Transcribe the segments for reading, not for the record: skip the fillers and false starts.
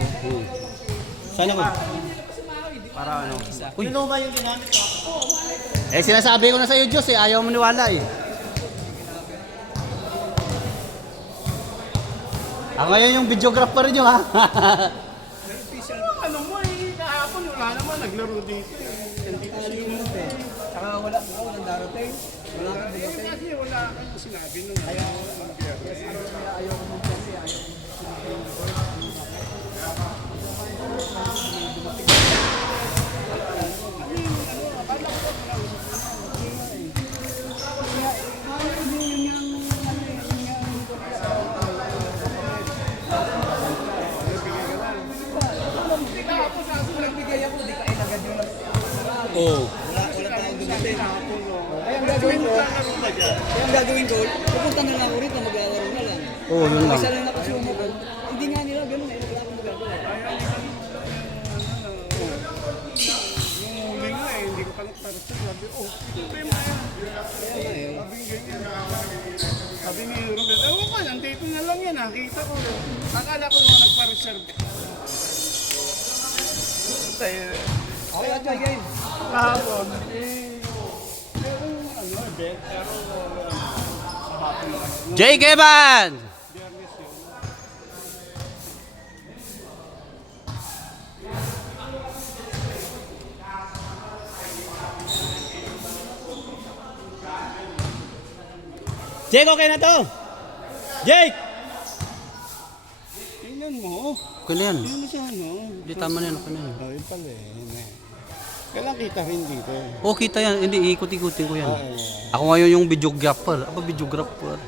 dito. Saan ako? Para ano. Uy. Eh sinasabi ko na sa iyo, Diyos eh. Ayaw mo niwala eh. Ako ngayon yung videographer nyo ha. Ano mo eh, kahapon wala naman naglaro dito eh. Nandito siya yung eh. Saka walang darating. Wala kang dumating. Kasi wala kang sinabi nung ayaw ko Oo. Wala tayong dumating. Kaya ang gagawin ko, pupunta na lang ako rito, maglalaro na lang. Oo, yun lang. Isa lang nakasumo ko. Hindi nga nila ganun eh, wala akong magagawa. Yung huli nga eh, hindi ko pa nagparas sa sabi, oh, problema yan. Sabi ganyan. Sabi ni Romel, ewan ko, nandito na lang yan, nakita ko. Akala ko nung nagpa-reserve. Okay, at my game. Kahapon, merong ano, bet, pero sa hapon na kasi. Jake Evans! Biyernes yun. Jake, okay na to? Jake! Tingnan mo. Okay na yan. Tingnan mo sa ano. Hindi tama na yan. Okay na yan. Oh, yun pala eh. Yun eh. Kailan kita rin dito. Oo, kita yan. Hindi, ikot-ikutin ko yan. Oo. Ako ngayon yung videographer. Ako videographer.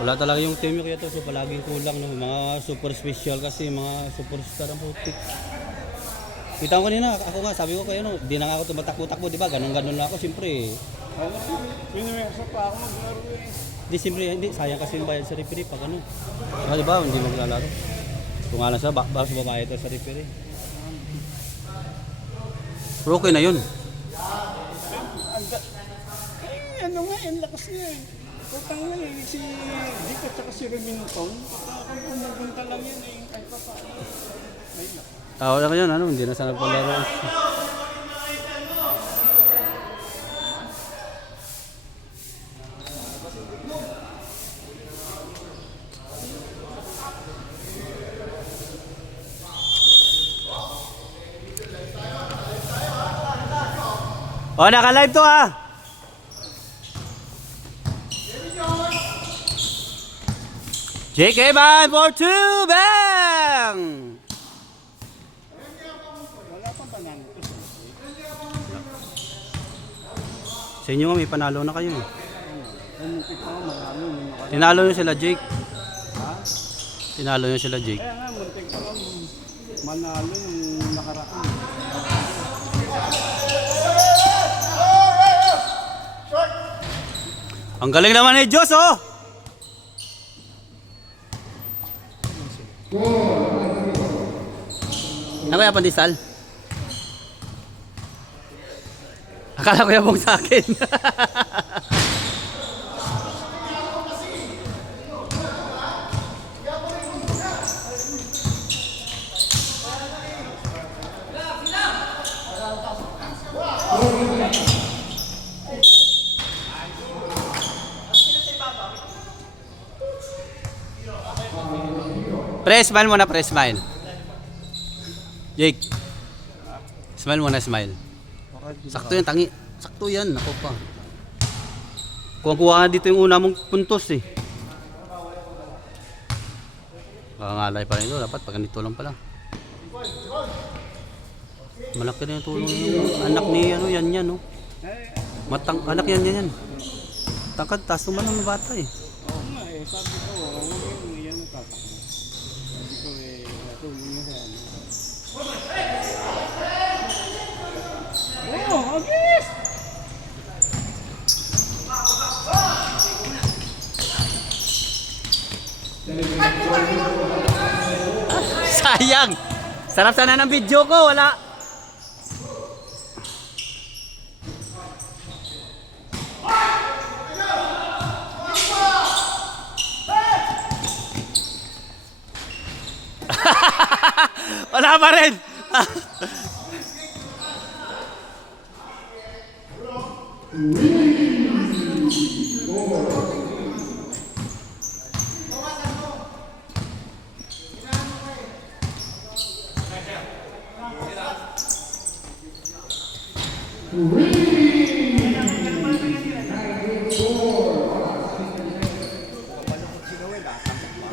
Wala talaga yung team kaya to. So palaging kulang. No? Mga super special kasi. Mga superstar ang putik. Kita ko kanina. Ako nga, sabi ko kayo, no, di na nga ako tumatakbo-takbo. Diba? Ganon-ganon lang ako. Siyempre, Pinuwersa pa ako maglaro eh. hindi, siyempre, hindi. Sayang kasi yung bayad sa referee pag ano. Diba, diba? Hindi maglalaro. Kung nga lang sa babayad ito sa referee. Pero okay na yun. Ay, ano nga, ang lakas niya eh. Putang nga eh, si Dick at saka si Remington. Kung pumupunta lang yan eh, kahit pa paano. May lakas. Tao lang yun, ano, hindi na sana nagpalaro. Oh, naka-live to ha. Jake Evan for 2 bang! Wala pang panalo to sa Sa inyo nga may panalo na kayo. Umutik pa nga marami nung nakalimutan. Tinalo nyo sila Jake. Ha? Tinalo nyo sila Jake. Kaya nga, muntik pa nga manalo yung nakaraan. Ang galing naman ni Diyos oh! Ano kaya pandesal? Akala ko yabong sa akin. Pre, smile muna, pre, smile. Jake. Smile muna, smile. Sakto yan, tangi. Sakto yan, ako pa. Kuha-kuha nga dito yung una mong puntos eh. Kakangalay pa rin ito, dapat pag ganito lang pala. Malaki na yung tulong yung anak ni ano, yan yan no. Anak yan yan yan. Tangkad, taas naman ng bata eh. Oo nga eh, sabi ko, huwag yung yan ang tatakbo. Sabi ko eh, natulong niya sa ano. Oh, agis! Sayang! Sarap sana ng video ko, wala. Wala pa rin.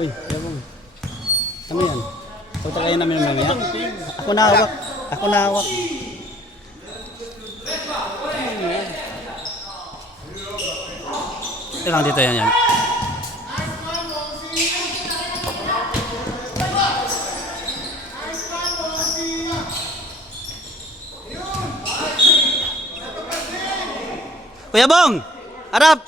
Uy, yabong. Ano yan? Pagtakayan namin ng mamaya. Ako na hawak. Ako na hawak. Ito lang dito yan. Kuya Bong! Harap!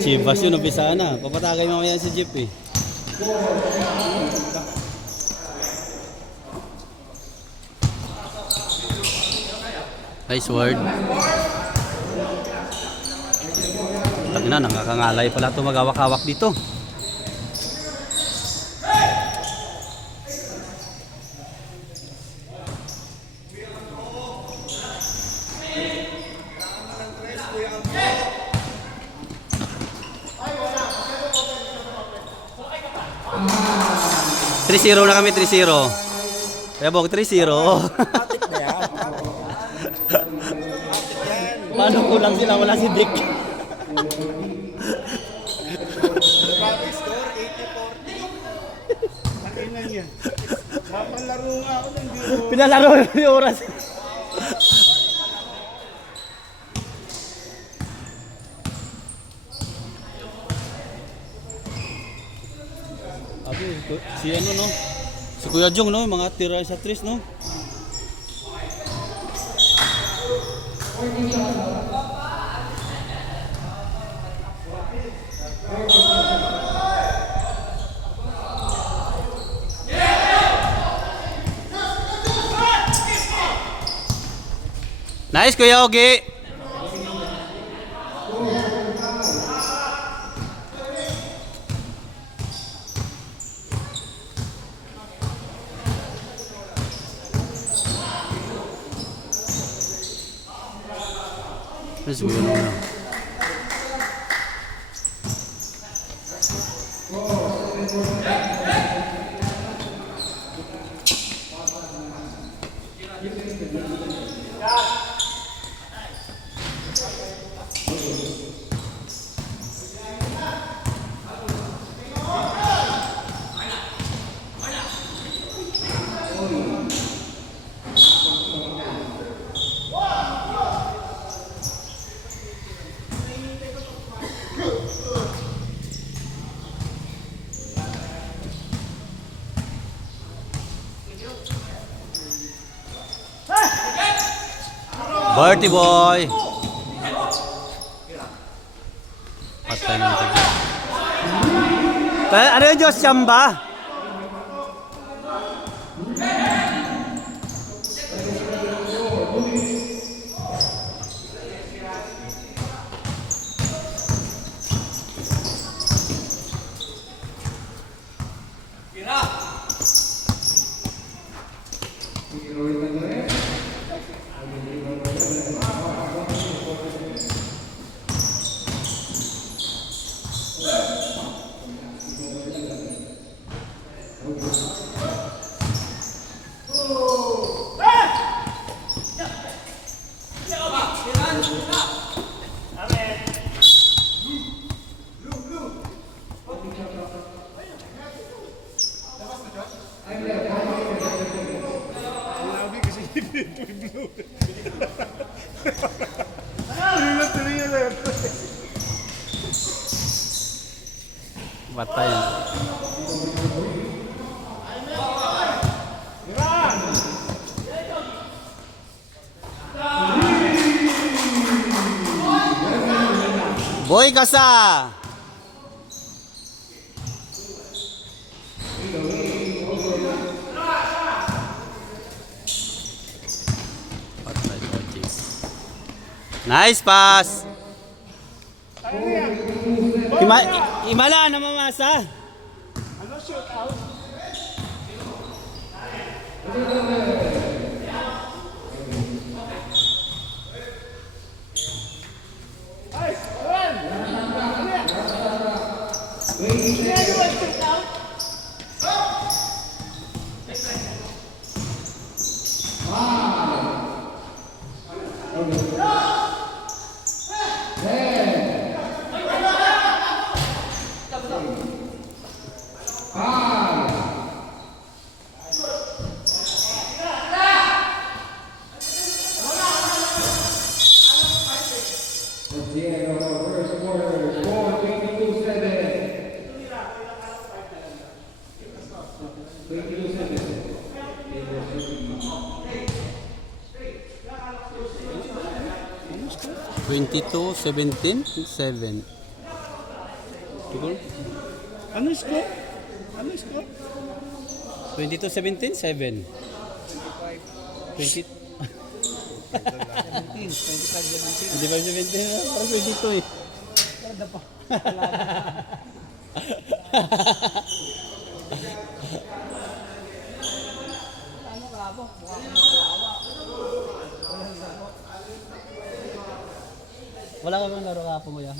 Chivas yun, umpisa na. Papatagay mamaya si Jeep eh. Nice word. Tag na, nakakangalay pala ito mag-awak-awak dito. Three-0 na kami, 3-0. Kaya bok, 3-0. Paano kulang sila? Wala si Dick. Grabe score, 80-40. Ang ina niya. Mapalaro nga ako ng biro. Pinalaro yung oras. Abi, si ano no? Si Kuya Jong no, mga tira sa tres no. Nice Kuya Ogi. Let's go na. Bertie boy. Patay na ito. Ano yung Diyos Chamba? Grabe kasi blue. Tuloy na lang. Patay. Boy Kasa. Nice pass. Imala na mamasa. Ano shoot out? Ay, Juan! Shoot out? Twenty-two, 17, 7. Ano score? Ano score? 22, 17, 7. 20. 25, 17. Parang 22 eh. Wala ka bang laro kapo mo yan?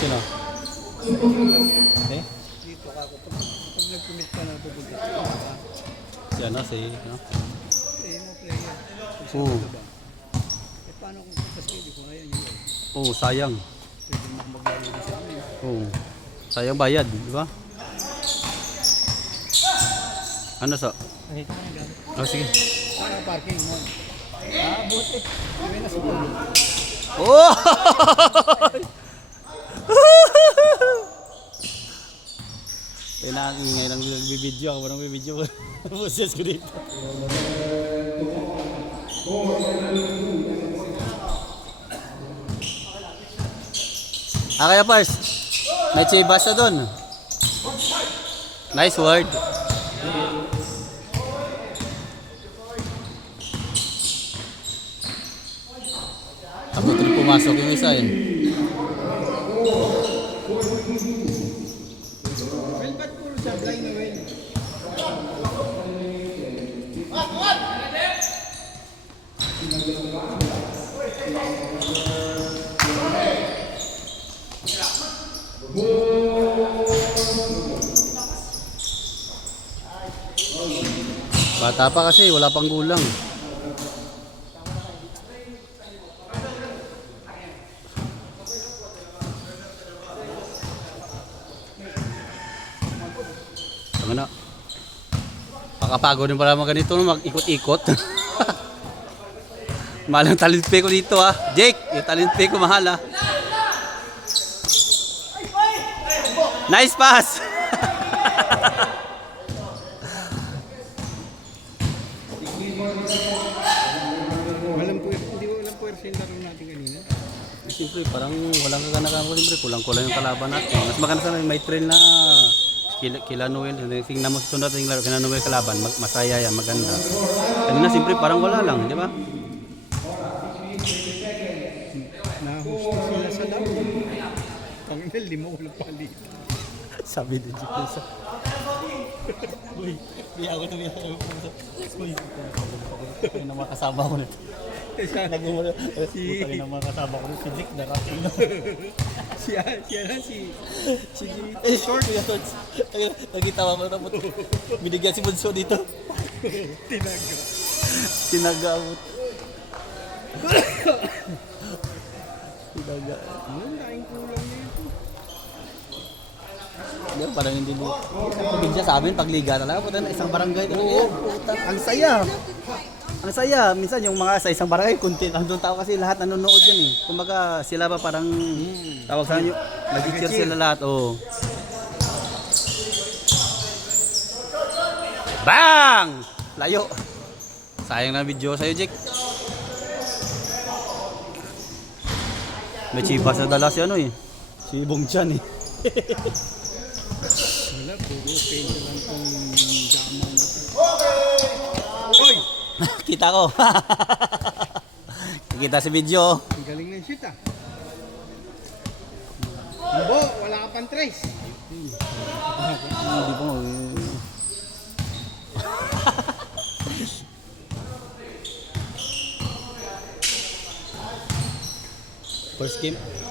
Sino? Eh? Dito ka ako. Pag nag-commit ka na pupunta ka. Si ano? Si ano? Eh, mo player. Oo. Eh, paano kung kasi hindi ko ngayon yun? Oo, sayang. Pwede mo maglaro din sa amin. Oo. Sayang bayad, di ba? Ano sa? Kahit ka na gamit. Oh, sige. Para parking mo. Ah, buti. Hindi na siguro. Oh! Kailangan ngayon lang nagbibideo ako, walang bibideo ko. Boses ko dito. Kaya Pars, may chibas na doon. Nice word. Ako tuloy pumasok yung isa eh. Well, ba't puro siya blind na well? Bata pa kasi, wala pang gulang. Tama na. Pakapagod din pala mga ganito, no? Mag-ikot-ikot. Mahal ang talent pay ko dito ha. Jake, yung talent pay ko mahal ha. Nice pass! Hindi ko alam po yung laro natin kanina. Siyempre, parang walang kaganakan ko siyempre. Kulang-kulang yung kalaban natin. Mas maganda sana may trail na kila Noel. Tingnan mo sa sunod yung laro, kila Noel kalaban. Masaya yan, maganda. Kanina siyempre parang wala lang, di ba? Nahusto sila sa laro. Panginoon, di mo ulang palit. Sabi din si Kusa. Uy, di ako na ako. Uy, kaya na makasama ko nito. Nagmumula. Kaya na makasama ko nito. Si Nick na rating na. Si Short. Nagitawa ko na po. Binigyan si Bunso dito. Tinaga. Sinagamot. Sinaga. Ang laking kulang na ito. Pero parang hindi mo. Pabig siya sa amin, pagliga talaga. Puta na isang barangay. Oo, puta. Ang saya. Ang saya. Minsan yung mga sa isang barangay, kunti. Andun tao kasi lahat nanonood yan eh. Kumbaga sila ba parang tawag sa inyo. Nag-cheer sila lahat. Oh. Bang! Layo. Sayang na video sa'yo, Jake. May chibas na dala si ano eh. Si Bong Chan eh. Wala, puro pwede lang itong dama na to. Oy! Kita ko. Kita sa video. Ang galing ng shoot ah. Bo, wala ka pang trace. Hindi po.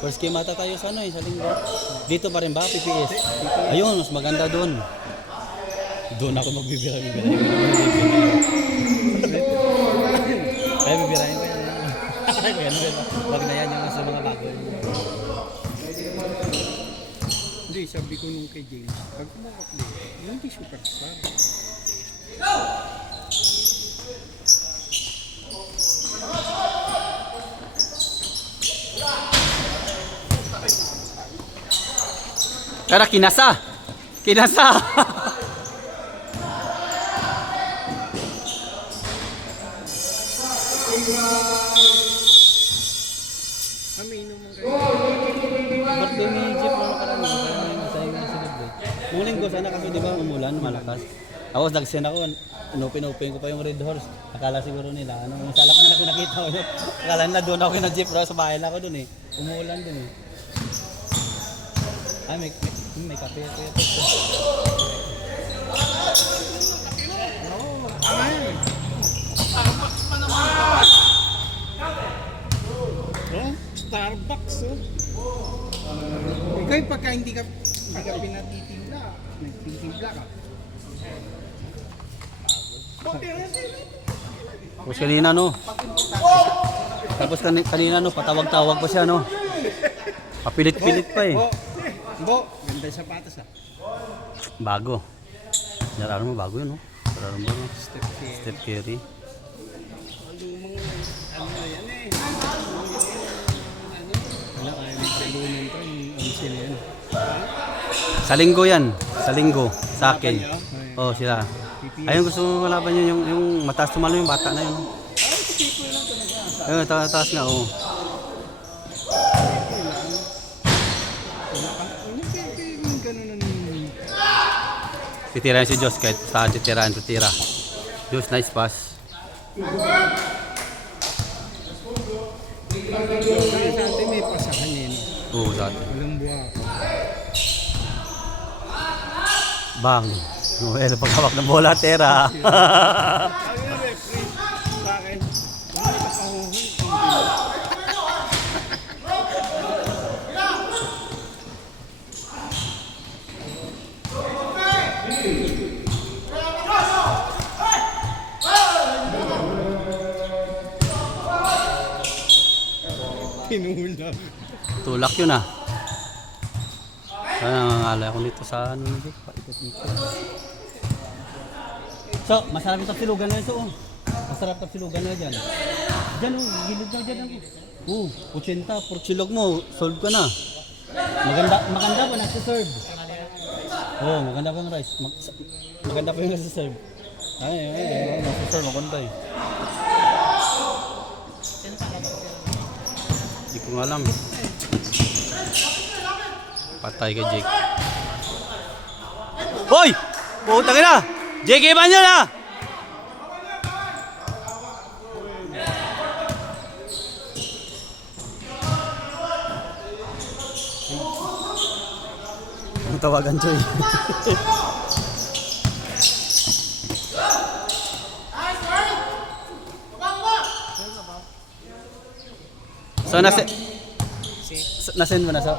First game ata tayo sa ano eh, sa linggo. Dito pa rin ba, PPS? Ayun, mas maganda doon. Doon ako magbibira-bira. Ay, bibirahin ko yan. Wag na yan yung sa mga bago. Hindi, sabi ko nung kay James, pag kumakapli, hindi superstar. Tara, kinasa! Kinasa! Aminom mo kayo. Birthday ni Jeep mo nakarami. Kaya may masaya nga sa birthday. Nung linggo sana kasi di ba umulan, malakas. Ako nag-send ako, open ko pa yung Red Horse. Akala siguro nila, ano, salak na ako nakita ko. Akala na doon ako na Jeep, pero sa bahay na ako doon eh. Umuulan doon eh. Ay, may kape ito. Tama yan. Starbucks pa naman. Oh, Starbucks oh. Ikaw yung pagka hindi ka pinatitimpla, nagtitimpla ka. Tapos kanina no. Tapos kanina no, patawag-tawag pa siya no. Papilit-pilit pa eh. Bo, ganda yung sapatos ah. Bago. Nararam mo bago yun no. Nararam mo no. Step Curry. Lumang ano na yan eh. Wala kaya may talunan to, yung sila yan. Sa linggo yan. Sa linggo. Sa akin. Oh, sila. Ayun gusto mo malaban yun yung mataas tumalo yung bata na yun. Ayun, taas nga oh. Titirahan si Diyos kahit saan titirahan. Diyos, nice pass. Kaya sa atin may pasahan yun. Oo, dati. Walang buha. Bang. Noel, paghawak ng bola, tera. Sabi na referee sa akin, wala ka pahuhon. Tinulang. Tulak yun ah. Sana nangangalay ako nito sa ano nito. So, masarap itong silugan na ito oh. Masarap itong silugan na dyan. Dyan oh, gilid na dyan. Oh, 80, porchilog mo, solve ka na. Maganda pa nagsiserve. Oh, maganda pa yung rice. Maganda pa yung nagsiserve. Ay, nagsiserve, maganda eh. Hindi ko nga alam. Patay ka, Jake. Hoy! Putang ina! Jake, iban niya na! Ang tawagan, Joy. So, nasend mo na sa...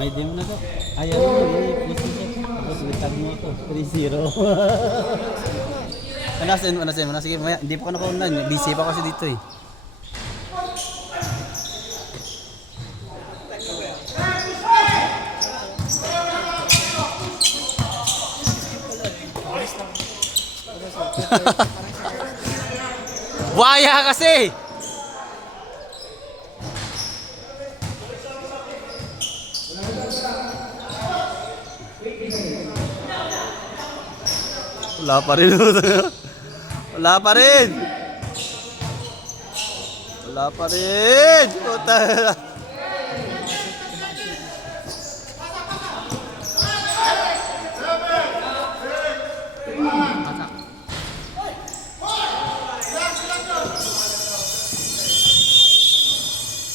May demo na to. Ayaw mo, i-post mo to. Tapos itag mo to. 3-0. Nasend mo na. Sige, maya. Hindi pa ka naka-online. Busy pa kasi dito eh. Waya kasi! Wala pa rin. Wala pa rin. Wala pa rin. Puta.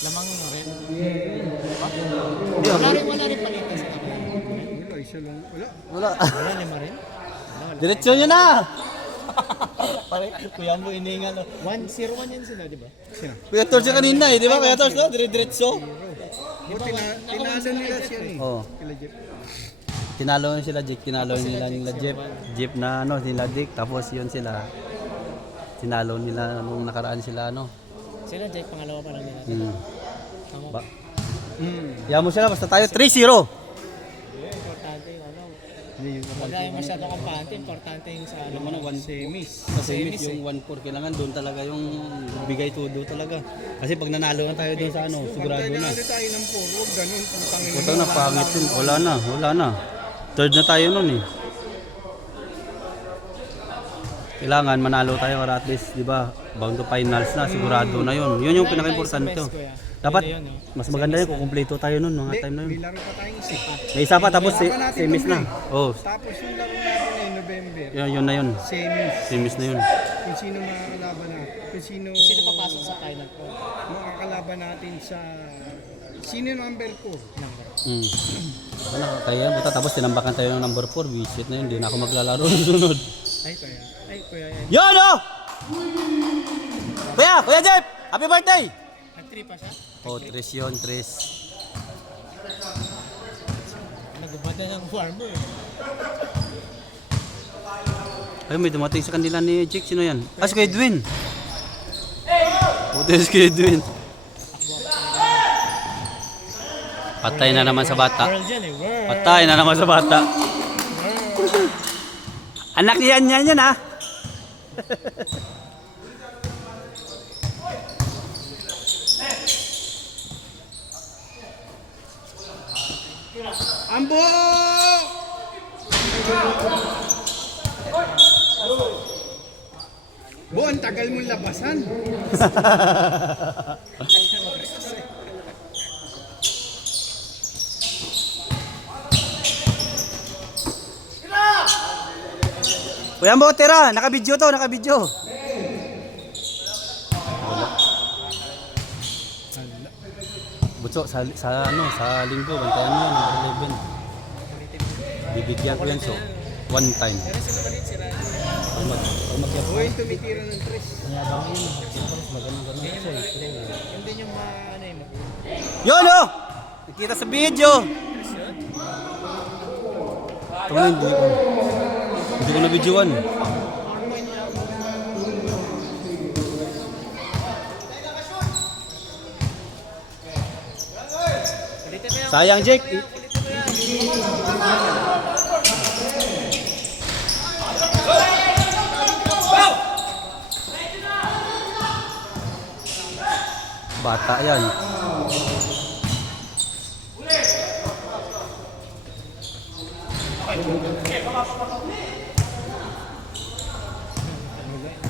Lamang rin. Hindi, oh. Wala rin palitan sa kapila. Wala, isa lang. Wala. Wala. Wala, lima rin. Diretso nyo na. Pare, kuya mo iningal. 1-0-1 yan sila, di ba? Sino? Kuya Torch kanina eh, di ba? Kuya Torch, no? Diretso. Tinalo nila siya eh. Oo. Kila Jeff. Tinalo sila Jake, tinalo nila Jeff. Jeff na ano, sila Dick, tapos yun sila. Tinalo nila nung nakaraan sila ano. Sila, Jake, pangalawa pa lang nila. Tama. Ba? Yan mo sila, basta tayo 3-0. Importante yung ano. Huwag tayo masyadong kampante. Importante yung sa Alam mo na, one Semis. Sa semis yung 1-4, kailangan doon talaga yung bigay todo talaga. Kasi pag nanalo na tayo doon sa ano, sigurado na. Tinalo tayo ng puro, ganun. Putangin Puta na, pangit din. Wala na. Third na tayo nun eh. Kailangan manalo tayo para at least, di ba, bound to finals na, sigurado na yun. Yun yung pinaka-importante. Dapat, mas maganda yun kung kumpleto tayo nun, mga time na yun. May laro pa tayong isa. May isa pa, tapos semis na. Oh, Tapos yung laro natin ay November. yun na yun. Semis. Semis na yun. Kung sino makakalaban natin. Kung Sino papasok sa final pro? makakalaban natin sa... Sino number 4? Ano, kaya buta tapos tinambakan tayo ng number 4, visit na yun, hindi na ako maglalaro ng sunod. Ay, kuya. Yun oh! Kuya Jeff! Happy birthday! Nag-3 pa siya? Oh, 3 yun, 3. Nagubad na ng farmer. Ay, may dumating sa kanila ni Jake. Sino yan? Ah, si Kuya Edwin. Puti si Kuya Edwin. Patay na naman sa bata. World yan eh, world. Patay na naman sa bata. Anak niyan yan ha. Ambo! Bo, ang tagal mong labasan. Kuya Ambo, tira. Naka-video to, naka-video. Butso, sa linggo, bantayan mo yan, number 11. Bibigyan ko yan, so, one time. Pag mag-yapon. Boy, tumitira ng tres. Hindi nyo ano yun. Yun oh! Nakita sa video! Ito na hindi ko na-videoan. Sayang Jake. Bata yan.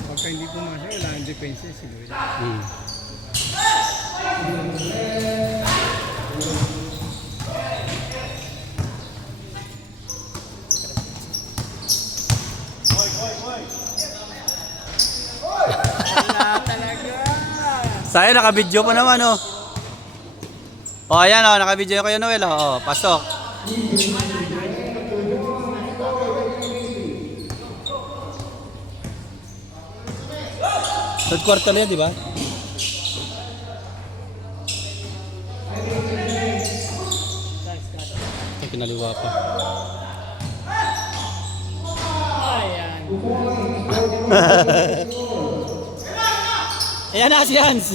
Pagka hindi pumasok, wala ang depensa siguro. Sayang, naka-video pa naman oh. Oh, ayan oh, naka-video ko yun Noel oh. Pasok. Third quarter na yan, di ba? Ay, kinaliwa pa. Ayan. Ayan na si Hans.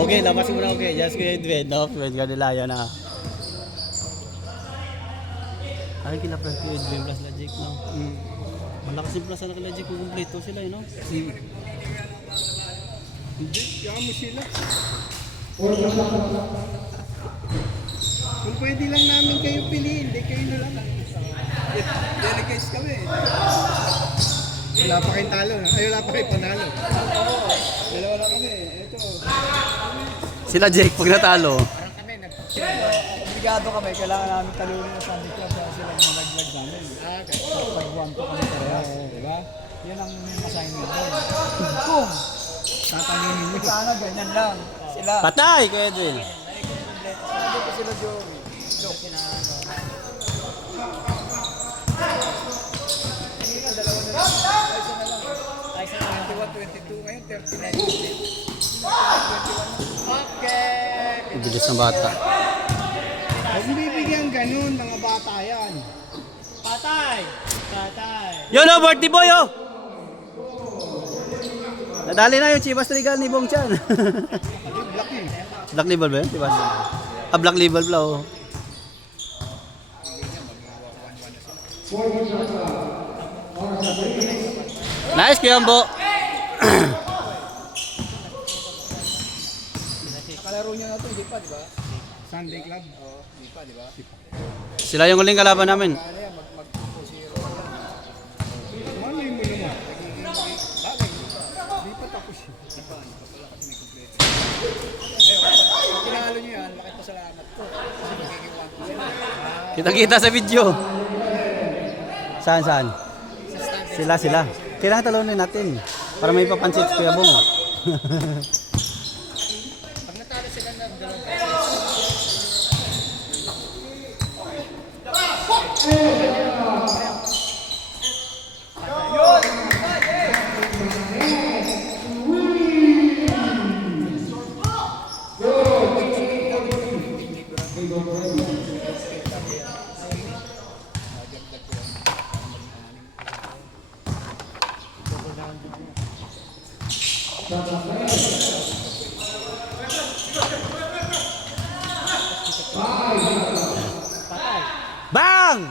Okay, labas mo na okay. Just Kuya Edwin, no? Pwede ka nila, yan na. Ay, kinaplan Kuya Edwin plus Logic, no? Malakas yung plus na Logic kung kumpleto sila, no? Hindi, kaya mo sila. Kung pwede lang namin kayo piliin, hindi kayo na lang. Delegates kami. Wala pa kayong talo. Ay, wala pa kayong panalo. Dalawa lang kami. Ito. Sila Jake pag natalo. Parang kami, obligado kami. Kailangan namin talunin ng Sunday Club kaya sila yung naglag namin. Pag-1 to kami parehas. Diba? Yan ang assignment doon. Kung tatanungin mo. Sana ganyan lang. Sila. Patay, Kuya Edwin. Dito sila Joey. Look. Hindi na, dalawa na lang. Ayos na lang. 21, 22 ngayon, 39. Okay. Ang bilis ng bata. Huwag mo bibigyan ganun, mga bata yan. Patay! Patay! Yo, no, birthday boy, oh! Nadali na yung Chivas Regal ni Bong Chan. Black yun. Black label ba yun? Chivas? Ah, black label pala, oh. Nice, Kuya Ambo. Kalaro niya na ito, hindi pa, di ba? Sunday Club. Oo, hindi pa, di ba? Sila yung huling kalaban namin. Ano yan, mag-2-0 lang. Ano yung muna mo? Hindi pa tapos yun. Ayun, pag tinalo niyo yan, laki pa salamat ko. Kasi magiging 1-2 sila. Kita-kita sa video. Saan, saan? Sila. Kailangan talunin natin. Para may papansin si Kuya Bong. Pag natalo sila na dalawang Bang!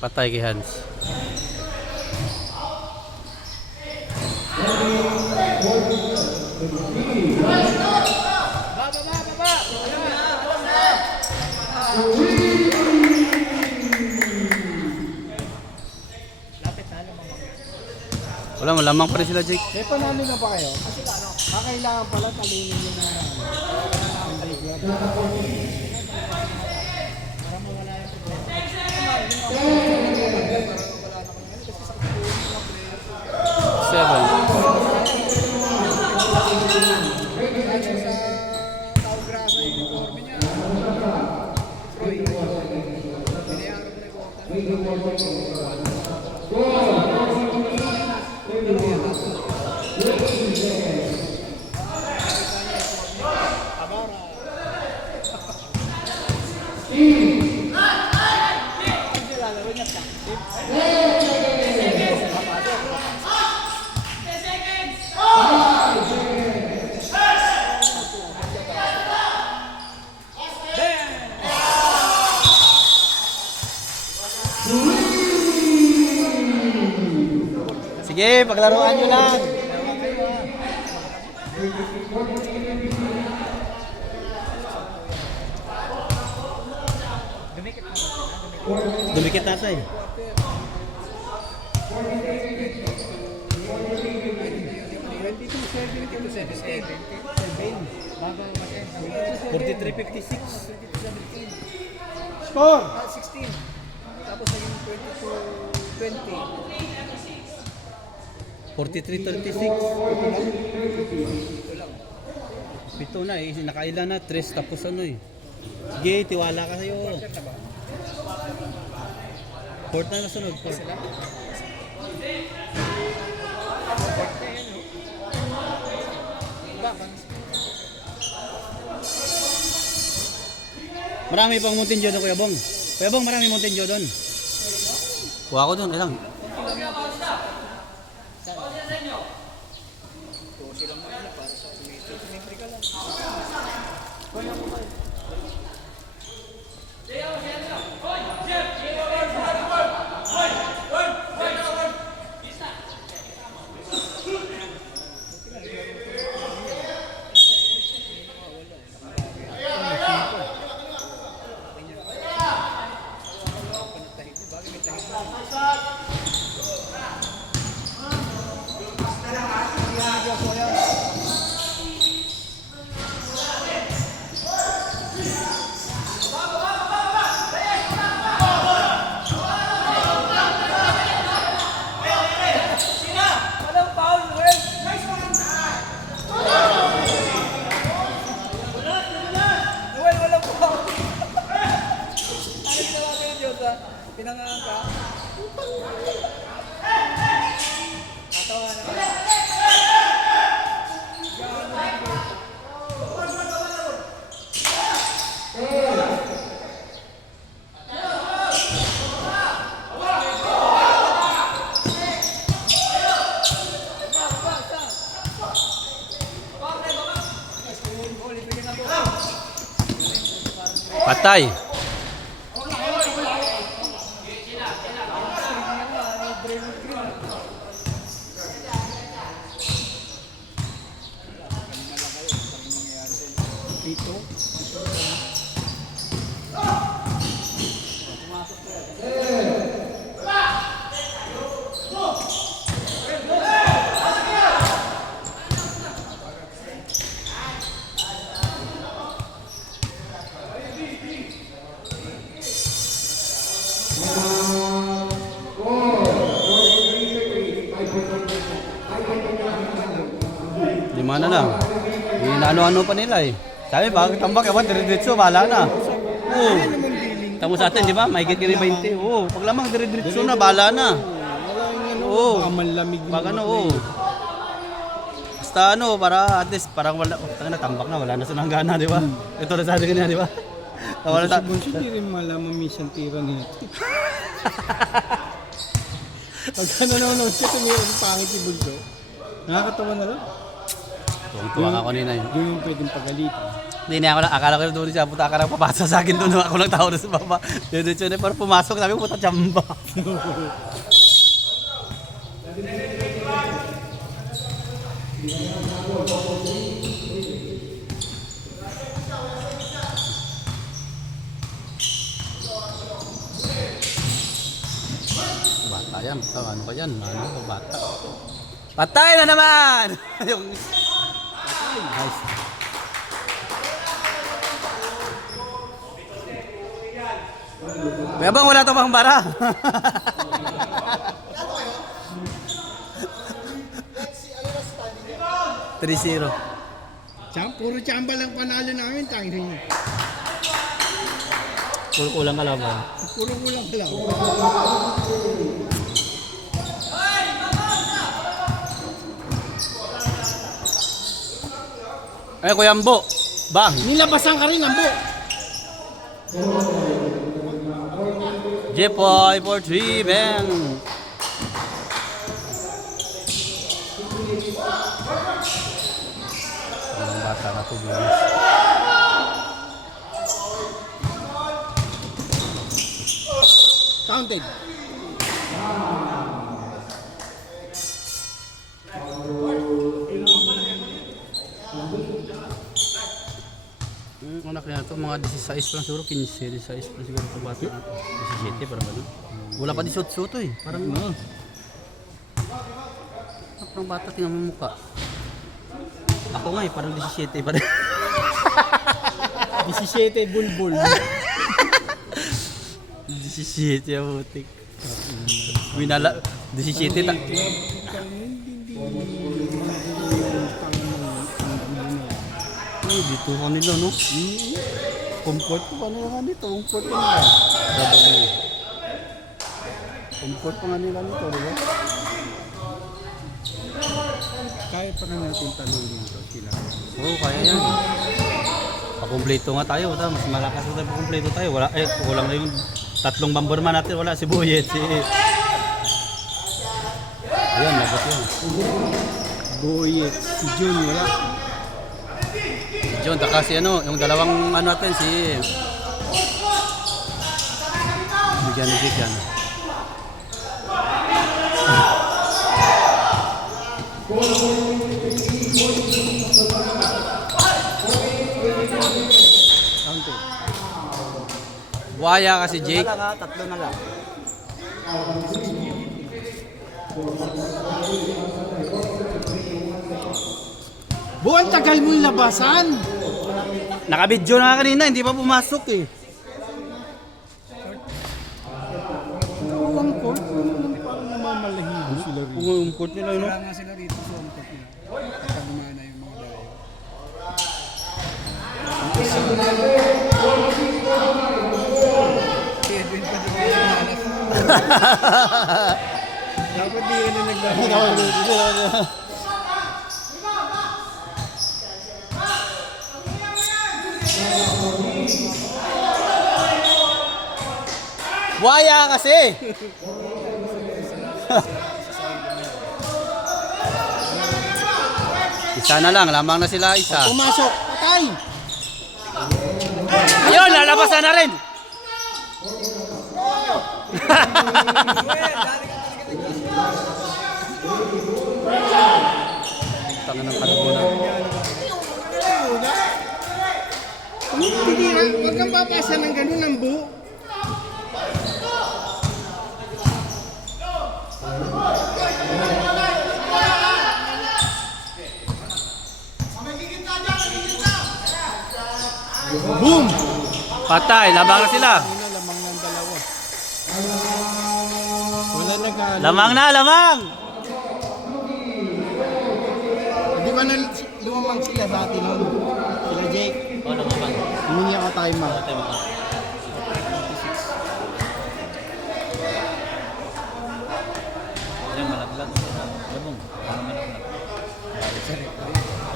Patay kay Hans. Wala, malamang pa rin sila, Jake. May panalo na ba kayo? Kakailangan pala talunin nyo na Sunday Club. Seven. Kasi sa Tao Grasa yung uniforme niya. Troy. Pinayaran mo na yung Sige, paglaruan nyo lang. Dumikit natin. 43-56. Score! 16. Tapos naging 22-20. 43-36. Pito na eh, nakailan na, 3 tapos ano eh. Sige, tiwala ka sa'yo. Fourth na nasunod, fourth. Marami pang Mountain Dew doon, Kuya Bong. Kuya Bong, marami Mountain Dew doon. Kuha ko doon, ilang. Pinangaan ka. Tatawanan ka. Patay. Ito. Lima na lang. Ano-ano pa nila eh. Sabi, bakit tambak? Ewan, dire-diretso, bahala na. Oo. Tamo sa atin, di ba? Mahigit ka rin 20. Oo. Pag lamang dire-diretso na, bahala na. Oo. Pag ano, oo. Basta ano, para at least, parang wala, tambak na, wala na sa nanggana, di ba? Ito na sabi kanina, di ba? Wala ta. Hindi rin malaman minsan tira niya. Pagka nanonood siya, tumira sa pangit yung bulto. Nakakatawa na lang. Tuwang-tuwa ka kanina yun. Yung pwedeng pagalitan. Hindi na ako lang, akala ko doon siya, puta ka lang papasok sa akin doon, ako lang tao na sa baba. Diretso na, pero pumasok, sabi ko, puta chamba. Bata yan, ano ka yan, ano ka bata. Patay na naman! Yung... Nice. Kaya bang wala to pang bara? 3-0. Puro tsamba lang panalo namin, tangin niyo. Puro kulang kalaban. Puro kulang lang. Ay, Kuya Ambo. Bang. Nilabasan ka rin, Ambo. Jepoy for 3, bang. Ang bata na to, guys. Counted. Anak niya to, mga 16 lang siguro, 15, 16 lang siguro ito bata. 17, parang gano'n. Wala pa 18 to eh. Parang parang bata, tingnan mo yung mukha. Ako nga eh, parang 17 pa rin. 17 bulbul. 17 yung butik. Winala, 17 ta. Dito ka nila, no? Comfort ko pa nila nga nito. Comfort ko nila. Comfort pa nga nila nito, di ba? Kaya pa na natin talunin ito sila. Oo, kaya yan. Pakumpleto nga tayo. Mas malakas na tayo pakumpleto tayo. Wala, kulang na yung 3 Bomberman natin. Wala, si Boyet, si... Ayan, lagot yun. Boyet, si Jun, wala. John, taka si ano, yung dalawang ano natin, si... Bigyan. Buhaya kasi Jake. Wala nga, 3 na lang. Buwan, tagal mo yung labasan. Nakabidyo na kanina, hindi pa pumasok eh. Ang court, parang namamalahibo sila rin. Kung yung court nila, yun, no? Wala nga sila rito sa ang court nila. Kapag gumana yung mga dayo. Kevin pa din Dapat di ka na naglaro. Buhaya kasi! Isa na lang, lamang na sila isa. Pumasok! Patay! Ayun, lalabasan na rin! Tangan ng kalabunan. Hindi na, huwag kang papasa ng ganun ng buo. Boom! Patay, lamang na sila. Lamang ng dalawa. Wala nag-ano. Lamang na, lamang! Di ba na lumamang sila dati noon? Sila Jake. Oo, lamang. Humingi ako time out. Yan, malaglag. Labong. Malaglag.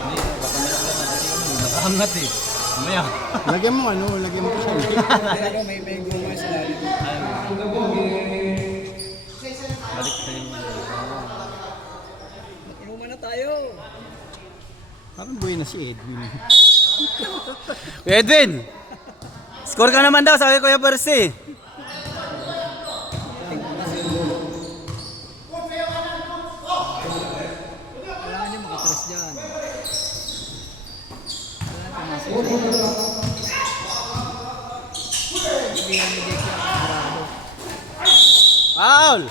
Hindi, baka malaglag na kasi nakaangat eh. Mamaya. Lagyan mo ano, lagyan mo siya. May guma sila. Balik tayo. Inuman na tayo. Parang buhay na si Edwin. Kuya Edwin! Score ka naman daw, sabi Kuya Percy. Kailangan niya makatres dyan. Foul!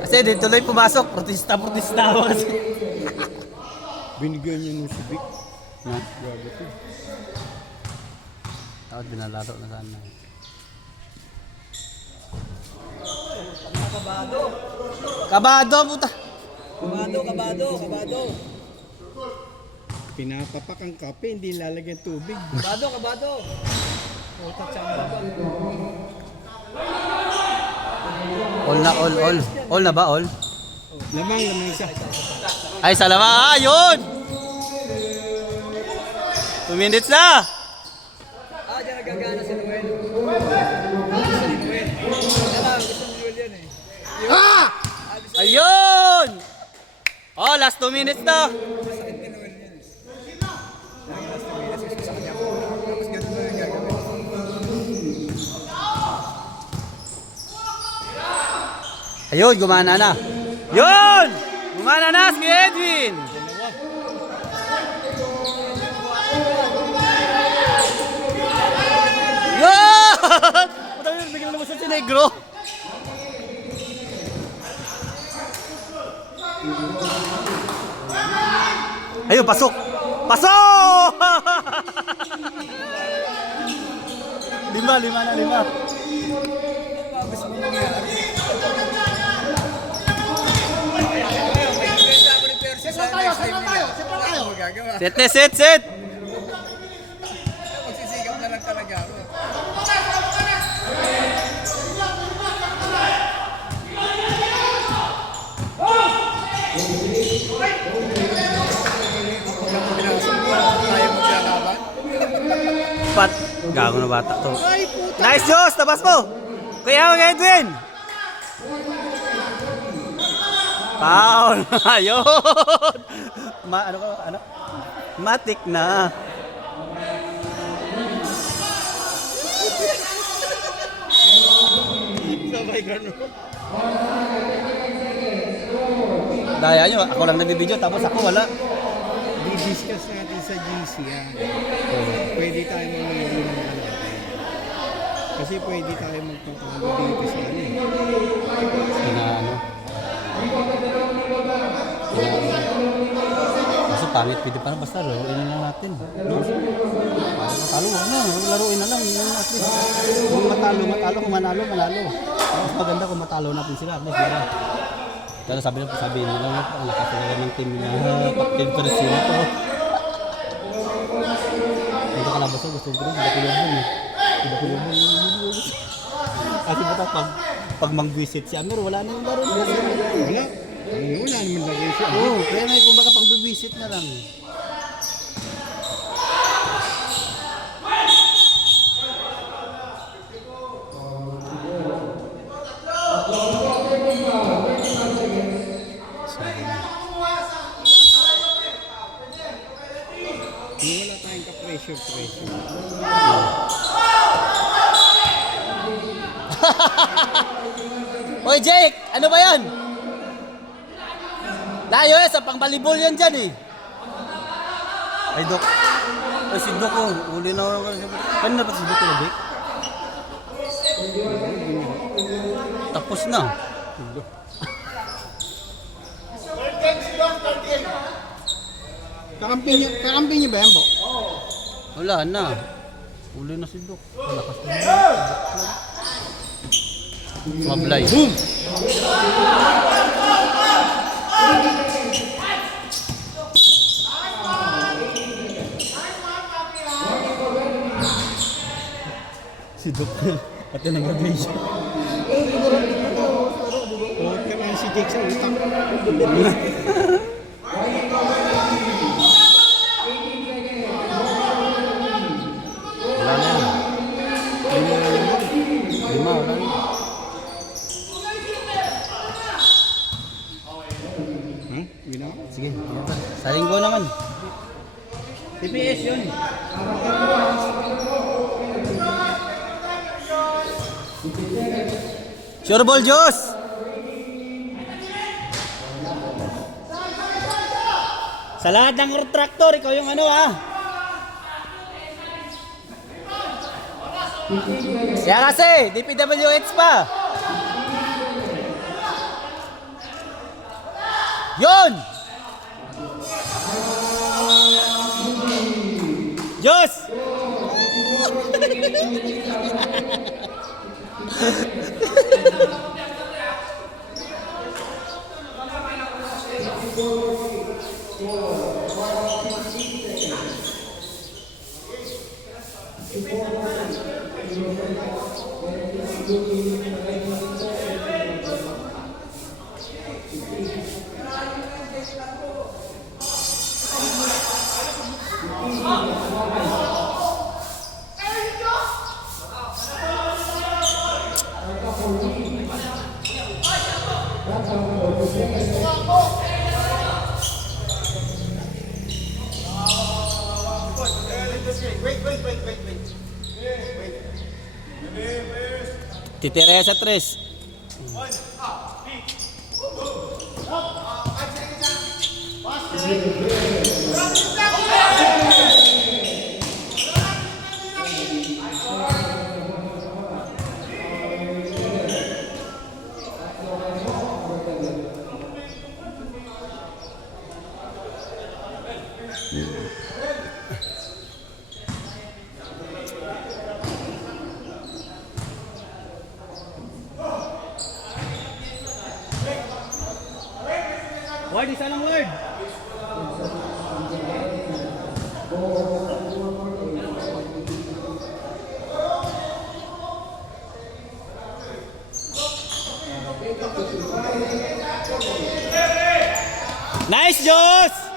Kasi di tuloy pumasok, protesta ako kasi. Binigyan niya nung si Vic. Ha? Grabe to. Tapos binalaro na sana. Kabado. Kabado, puta! Kabado. Pinapapak ang kape, hindi lalagyan tubig. Kabado. Utak sa baba. All na, all. All na ba, all? Lamang isa. Ay, salama! Ayun! 2 minutes na! Diyan nagagana si Noel. Gusto ni Noel yan eh. Ayun! Oh, last 2 minutes na! Masakit ni Noel yan eh. Sa kanya po. Tapos ganito na yung gagawin. Ayun, gumana na. Yun! Gumana na si Edwin! Yun! Puta yun, biglang lumusot si Negro. Ayun, pasok! Pasok! 5 na. Set na, set! Magsisigap na lang talaga ako. Pat! Gago na bata to. Nice, Diyos! Tabas mo! Kuya Edwin! Foul! Ayun! Ano? Matik na. Sabay gano'n. Daya nyo, ako lang nagbibideo tapos ako wala. Di-discuss natin sa GC yan. Pwede tayo mamili ng ano. Kasi pwede tayo magpapagawa dito sa ano eh. Ano? Kasi pangit, pwede pa na basta laruin na lang natin. No? Matalo na, laruin na lang. At least, kung matalo, kung manalo. Mas maganda kung matalo natin sila. At least, diba? Pero sabi nila, ang lakas talaga ng team na Captain Percy na to. sobrang sila kulubon eh. Sila kulubon yung kasi bata pag mag-visit si Amir, wala na yung laro nila. Wala. Wala naman lagi siya. Oo, kaya na kung baka pag visit na lang. Wala tayong ka-pressure. Hoy Jake, ano ba yan? Layo eh, sa pangbalibol yan dyan eh. Ay Dok. Ay si Dok oh, uli na ako. Ano na ba si Dok na Jake? Tapos na. Kakampi niya ba yan, Bo? Wala na. Uli na si Dok. Malakas na. Mablay. Boom! Si Dok. Pati nag-agay siya. Kaya si Jake sa utang. Wala na yan. Lima, wala na. Ginawa? Sige, saling ko naman. TPS yun. Sure ball, Diyos! Sa lahat ng traktor, ikaw yung ano ah. Kaya kasi, DPWH pa. Yun! Diyos! Titira sa tres. Word, isa lang word. Nice, Jos!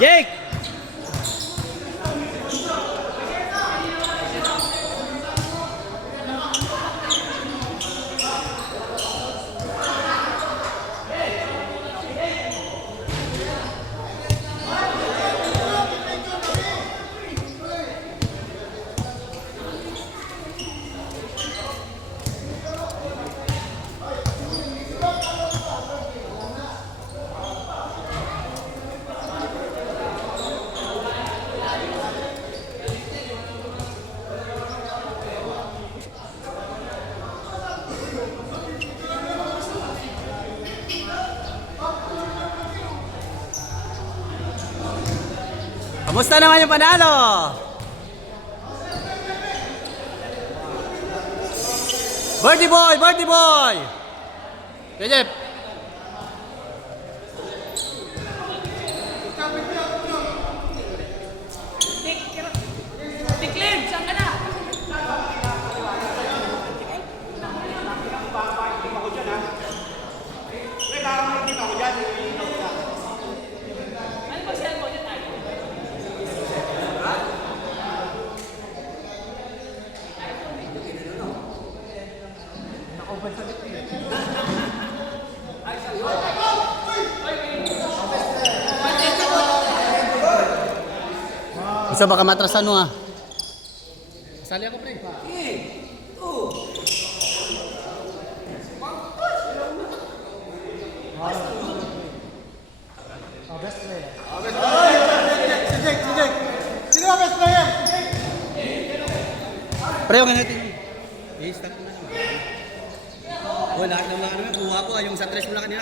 Jake! Kamusta naman yung panalo? Birdie boy! Birdie boy! Jeff! Declare, saan ka na? Ano ba siya mo niya tayo? Isa baka matrasan mo ah. Sali ako, pre. Best player. Sino ang best player? Pre, okay natin. I-stop mo na. Wala ka naman ano, kuha ko yung sa tres mo lang kanina.